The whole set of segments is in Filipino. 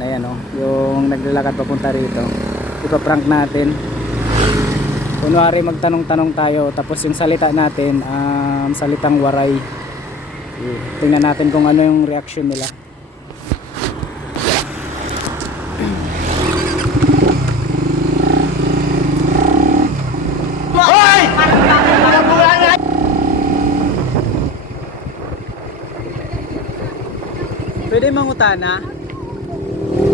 Ayan o, yung naglalakad papunta rito. Ipaprank natin. Kunwari magtanong-tanong tayo, tapos yung salita natin, salitang waray. Tingnan natin kung ano yung reaction nila. Pwede mangutana?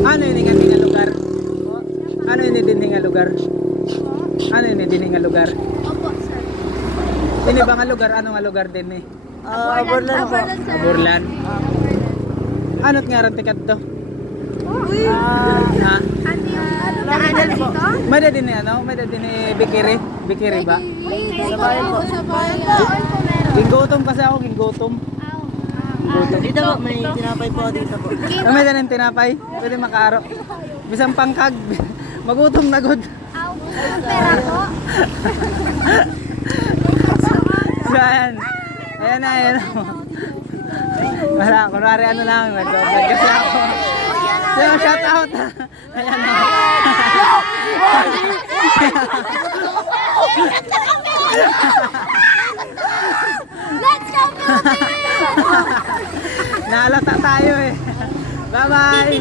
Ano yun nga lugar? Ano yun din nga lugar? Ano yun din nga lugar? Opo, sir. Ini ba nga lugar? Ano nga lugar din eh? Aborlan po. Aborlan? Ano't nga ran tikat to? Uy! Ha? Ano yung daanan dito? May da din ano? May da din Bikiri? Bikiri ba? Sa bayan po. Sa bayan po. Doon po meron. Ginggutom kasi ako, ginggutom. Dito po, may tinapay po dito po. May da ng tinapay? Pwede makaaro. Bisang pangkag. Magutom na god. Aw, pera po. So ayan. Ayan na, ayan na. Wala, kunwari ano lang, nag-vlog kasi ako. So, shout out. Ayan na. Let's go, Philippines! Naalata tayo eh. Bye-bye.